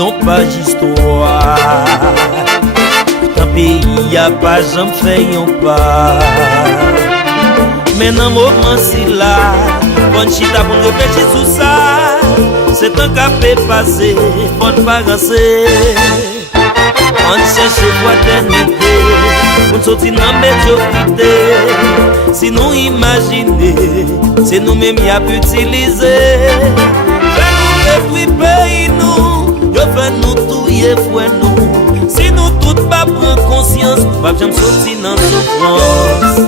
yon page histoire. Tant pays a pas jamais fait yon pas. Mais dans moment si là, bonne chita pour réfléchir sur ça. C'est un café passé, bonne parencer. On cherche fraternité, pour sortir dans la médiocrité. Si nous imaginons, c'est nous-mêmes qui avons utilisé. Fais-nous détruire pays nous, yo fais-nous tout yé fouet nous. Si nous tous pas prendre conscience, pas jamais sortir dans la souffrance.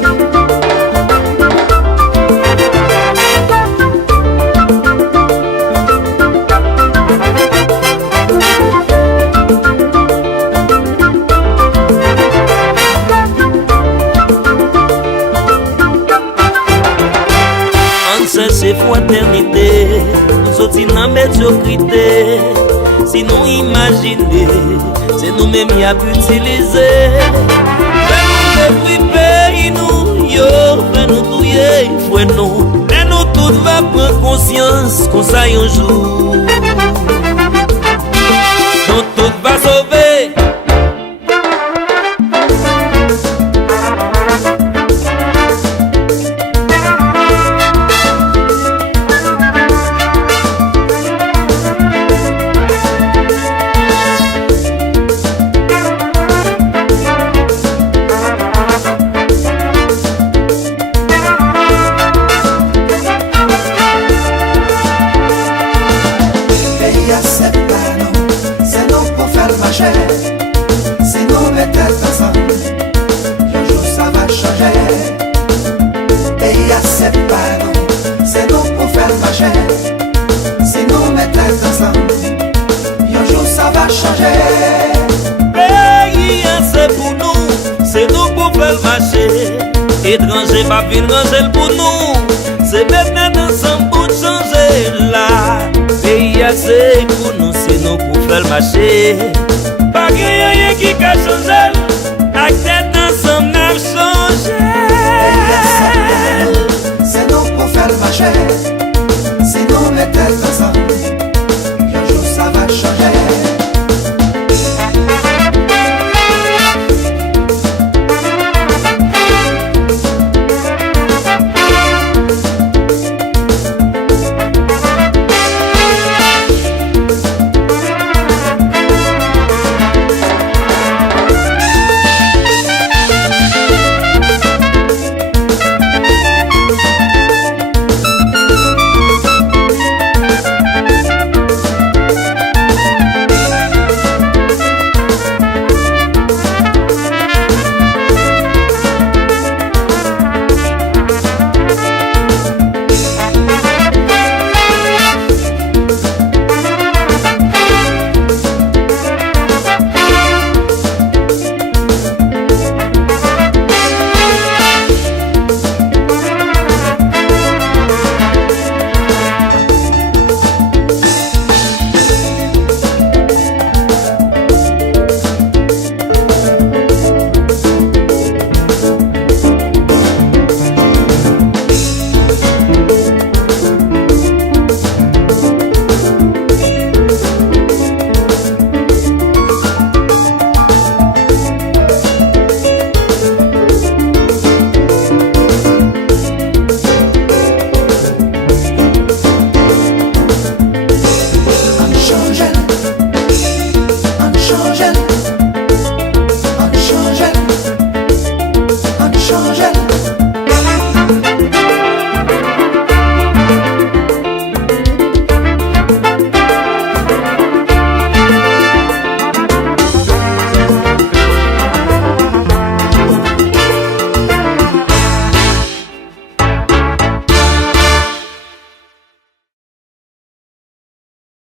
C'est fraternité, nous sortis dans la médiocrité. Si nous imaginons, c'est nous-mêmes qui avons utilisé. Fais-nous détruire pays nous, yo, fais-nous tout yé, fouet nous. Mais nous tous va prendre conscience qu'on ça un jour. Nous tous va sauver. Si nous mettons ensemble, un jour ça va changer. Et il y a ces parents, c'est nous pour faire marcher. Si nous mettons ensemble, un jour ça va changer. Pays c'est pour nous, c'est nous pour faire marcher. Étranger pas venir ranger pour nous, c'est maintenant ensemble pour changer là. Pays c'est pour nous, c'est nous pour faire marcher. Pas rien qui a changé, avec tête ensemble n'a changé.